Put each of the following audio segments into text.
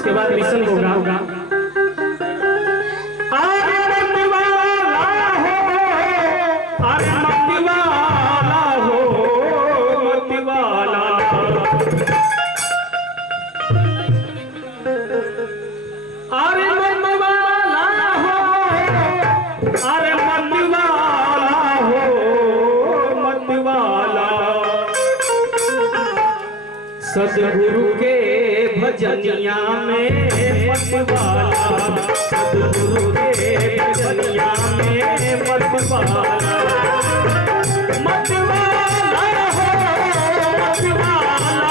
उसके बाद मिशन होगा। अरे मतवाला हो, अरे मतवाला हो, मतवाला। अरे मतवाला हो, अरे मतवाला हो, मतवाला। सदगुरु के भजनिया में मतवाला, सदगुरु के भजनिया में मतवाला। मतवाला हो, मतवाला।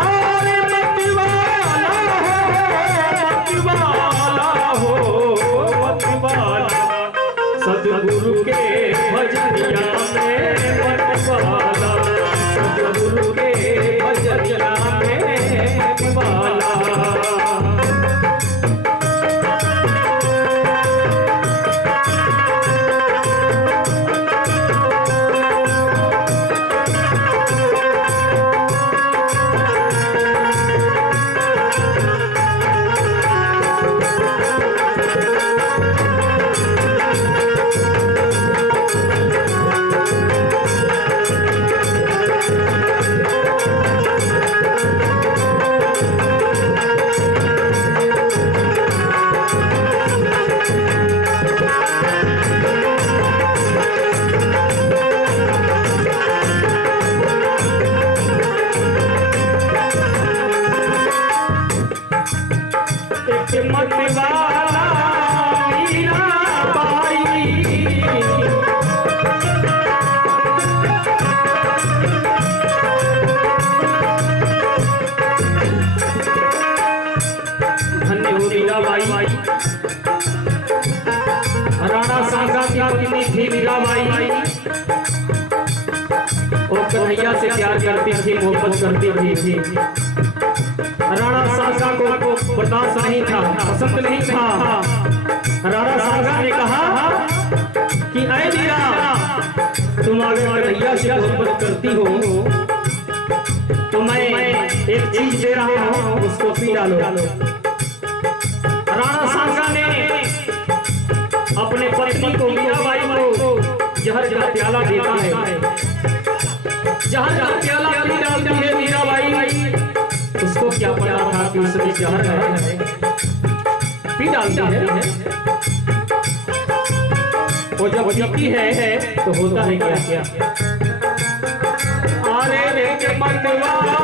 अरे मतवाला हो, मतवाला। सदगुरु के भजनिया में मतवाला, सदगुरु के भजनिया में मतवाला। मतवाला मीराबाई, धन्य हो मीराबाई। राणा सांगा की पत्नी थी मीराबाई। वो कन्हैया से प्यार करती थी, मोहब्बत करती थी। राणा सांगा को बर्दाश्त नहीं था, पसंद नहीं था। राणा सांगा ने कहा कि ऐ मीरा, तुम अगर कन्हैया से मोहब्बत करती हो तो मैं एक चीज दे रहा हूं, उसको पी डालो। राणा सांगा ने अपने पत्नी को, मीराबाई को जहर का प्याला देता है। जहर का प्याला पी डालती है मीराबाई। उसको क्या पता था कि उसमें जहर है, पी डालती है। वो जब पीती है तो होता है क्या क्या। अरे रे मतवाला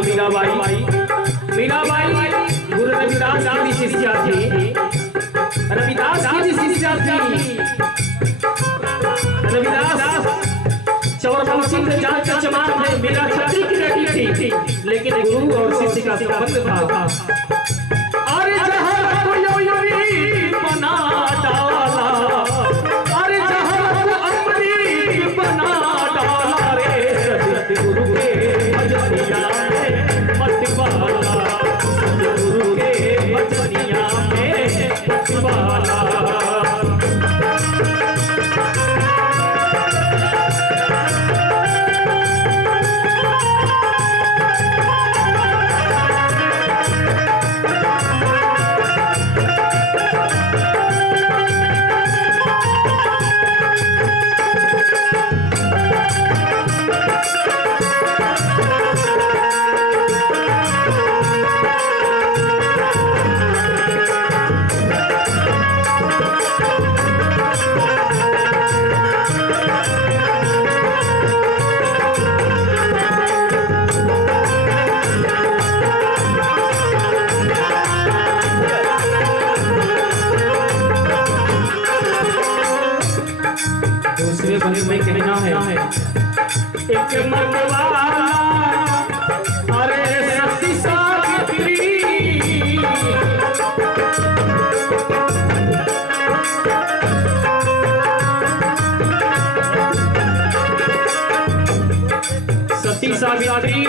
मीराबाई, मीराबाई गुरु रविदास की शिष्या थी। रविदास की शिष्या थी। रविदास चौरवंशी से जाकर चमार थे, मेरा छत्री की बेटी थी, लेकिन गुरु और शिष्य का संबंध था। अरे जहर को योगी बना डाला, अरे जहर को अमृत बना डाला रे। सदगुरु के भजनिया में मतवाला, सदगुरु के भजनिया में मतवाला। वाला अरे सती सावित्री सती सावित्री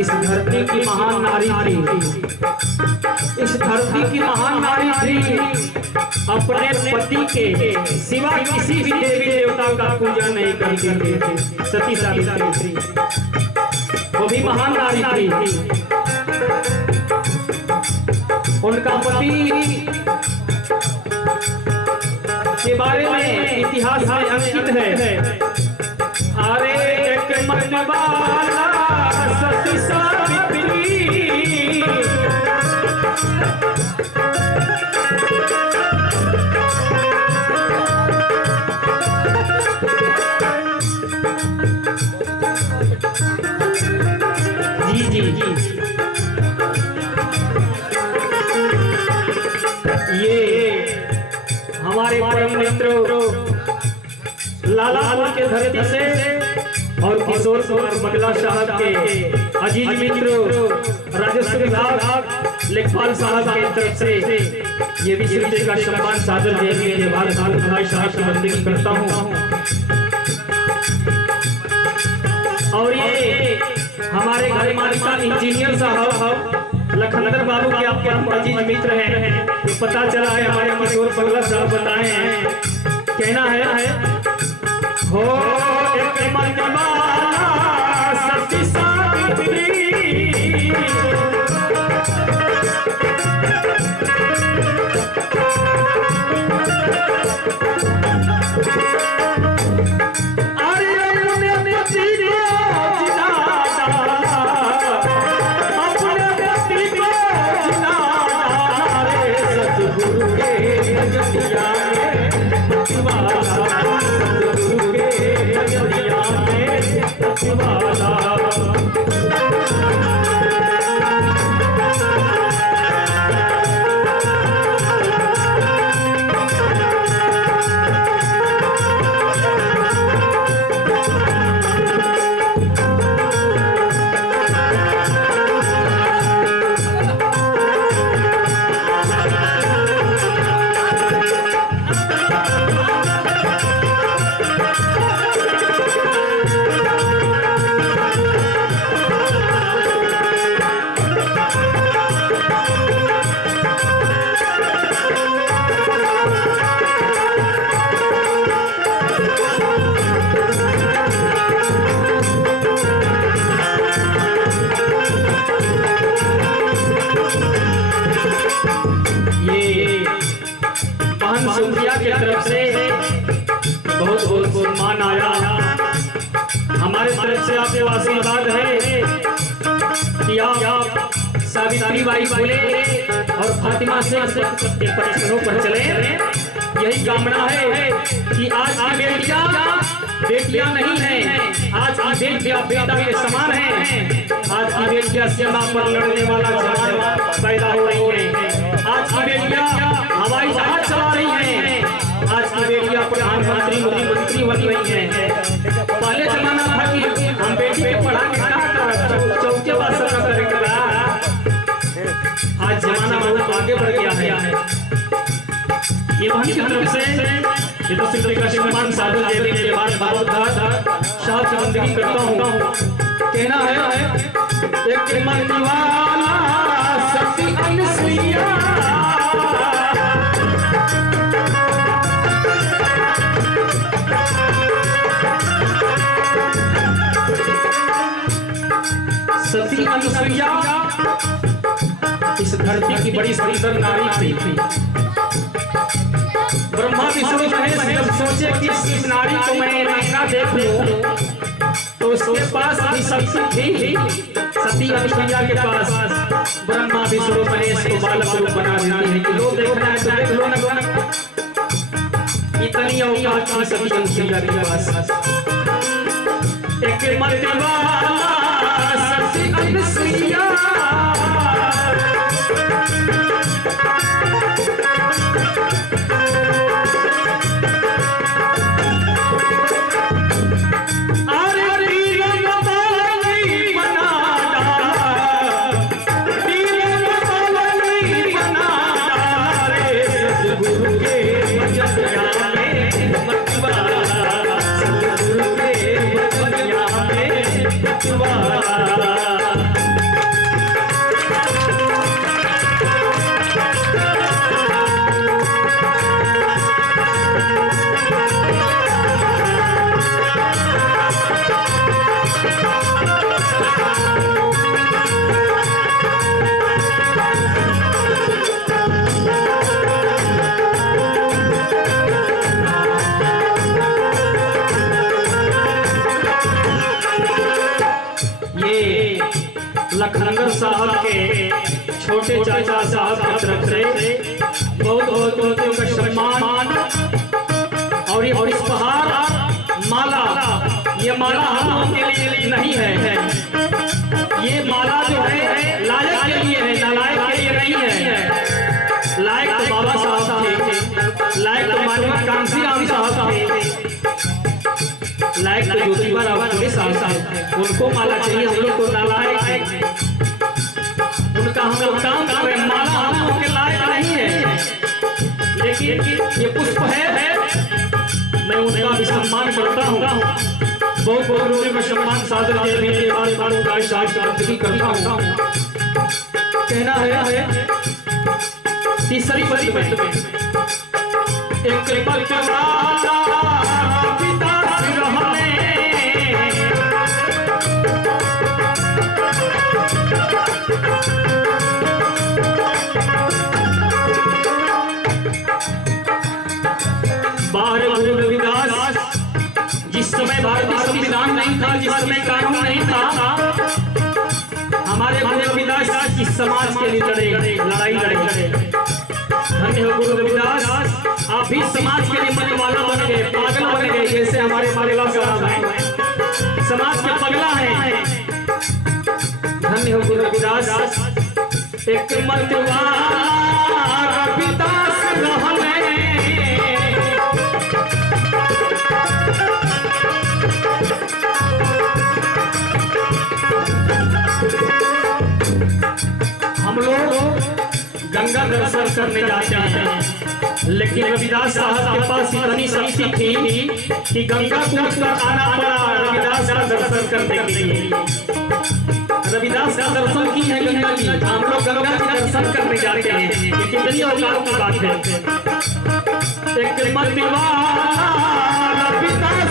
इस धरती की महान नारी थी। इस धरती की महान नारी थी। अपने पति के सिवा किसी भी देवी देवता का पूजा नहीं करती थी। सती सावित्री वो भी महान नारी थी। उनका पति के बारे में इतिहास में अंकित है। अरे एक मरने वाला सती सावित्री जी ये हमारे परम मित्र लालापुर के धरती से और किशोर कुमार बगला साहब के अजीज मित्र राजस्व विभाग लेखपाल साहब की तरफ से ये विश्व का सम्मान सादर देने के बाद साहब की बंदगी करता हूँ। और ये हमारे घर मालिका इंजीनियर साहब लखनदर बाबू के आपके हम अजीज मित्र हैं। ये पता चला है हमारे किशोर बगला साहब बताए हैं। कहना है हो एक मरने वाला सती सावित्री की तरफ से बहुत बहुत सम्मान आया। हमारे तरफ से आपको आशीर्वाद है कि आप सावित्री बाई फुले और फातिमा से के परीक्षणों पर चले। यही कामना है कि आज की बेटियां नहीं है, आज की बेटियां बेटा के समान है। आज की बेटियां सीमा पर लड़ने वाला जवान पैदा हो रही है। आज की बेटियां हवाई जहाज चला रही है। आज की बेटियां प्रधानमंत्री मंत्री बन रही है। पहले जमाना था कि हम बेटी को पढ़ा के चौके पास करेंगे। आज जमाना बहुत आगे बढ़ गया है। ये वहीं की तरफ से दूसरे का सम्मान साधु देने के बाद बहुत शाह की बंदगी करता हूँ। कहना है एक मरने वाला सती अनुसुईया सती अनुसुईया इस धरती की बड़ी सुंदर नारी थी। ब्रह्मा विष्णु महेश जब सोचे कि इस नारी को मैं नंगा देख लूं तो उसके पास भी शक्ति थी। सती अनुसुईया के पास ब्रह्मा विष्णु महेश को बालक रूप बना देती है कि लो देखना है तो देख लो ना। इतनी औकात थी सती अनुसुईया के पास। एक मरने वाला सती अनुसुईया अरे मतवाला। लखनगर साहब के छोटे चाचा साहब की तरफ से बहुत बहुत उनका सम्मान और ये उपहार माला, ये माला हम लोगों के लिए नहीं है, ये माला जो है लायक के लिए है, नालायक के लिए नहीं है। लायक तो बाबा साहब थे, लायक तो माननीय कांसी राम साहब थे, लायक तो ज्योतिबा राव साहब, उनको माला चाहिए, हम लोग को नालायक है। उनका हम लोग काम कर रहे हैं, माला हम लोग के लायक नहीं है, लेकिन ये पुष्प है, मैं उनका भी सम्मान करता हूँ। बहुत बहुत लोगों में सम्मान साधन के लिए बार-बार उनका शास्त्र भी करता हूँ। कहना है तीसरी बड़ी में एक पल जिस समय भारतीय संविधान नहीं था, जिस समय कानून नहीं था, हमारे गुरु रविदास इस समाज के लिए लड़ाई लड़े। धन्य हो गुरु रविदास, आप भी समाज के लिए मतवाला बन गए, पागल बन गए, जैसे हमारे पगला साहब हैं, समाज के पगला हैं। धन्य हो गुरु रविदास, एक मतवाला रविदास रहने हम लोग गंगा दर्शन करने जाते हैं, लेकिन रविदास साहब के पास इतनी शक्ति थी कि गंगा कूद कर आना पड़ा रविदास का दर्शन करने के लिए। रविदास का दर्शन की है गंगा जी, हम लोग गंगा का दर्शन करने जाते हैं, ये कितनी औकात की बात है। एक मतवाला रविदास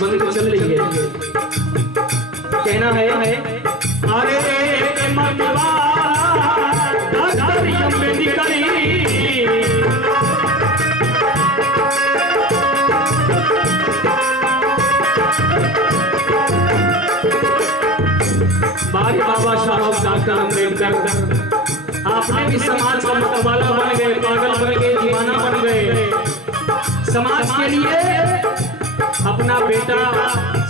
बंद चल रही है। कहना है अरे मतवाला बाबा साहब डॉक्टर अम्बेडकर, आपने भी समाज का मतवाला बन गए, पागल बन गए, दीवाना बन गए। समाज के लिए अपना बेटा,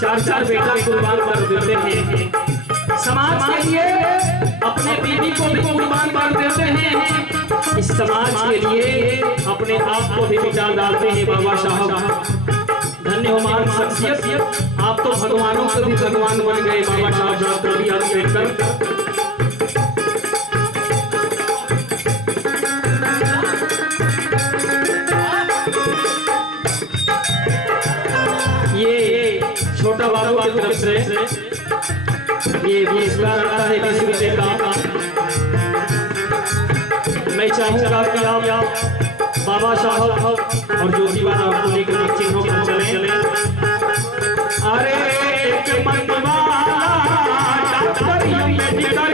चार बेटा कुर्बान कर देते हैं। समाज के लिए अपने बीवी को भी कुर्बान कर देते हैं। इस समाज के लिए अपने आप को भी मिटा डालते हैं बाबा साहब। धन्य धन्य हो महान शख्सियत। आप तो भगवानों के भी भगवान बन गए बाबा साहब डॉक्टर बी आर अम्बेडकर। ये छोटा बाबू की तरफ से ये पुरस्कार आता है 20 रुपए का। मैं चाहूंगा कि आप बाबा साहब और ज्योतिबा राव को लेकर चिन्हों पर चले। अरे एक मनवाला डॉक्टर अम्बेडकर,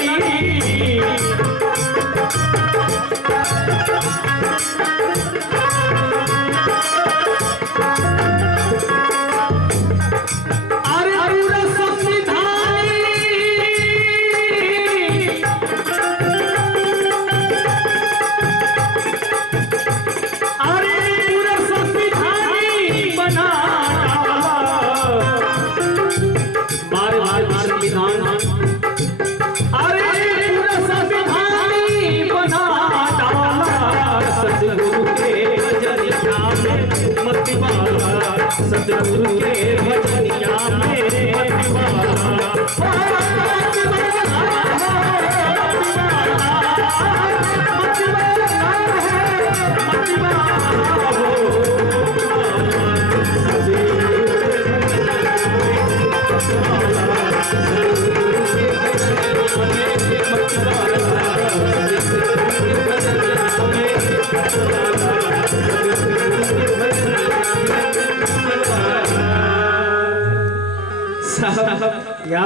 सतगुरु के भजनिया में या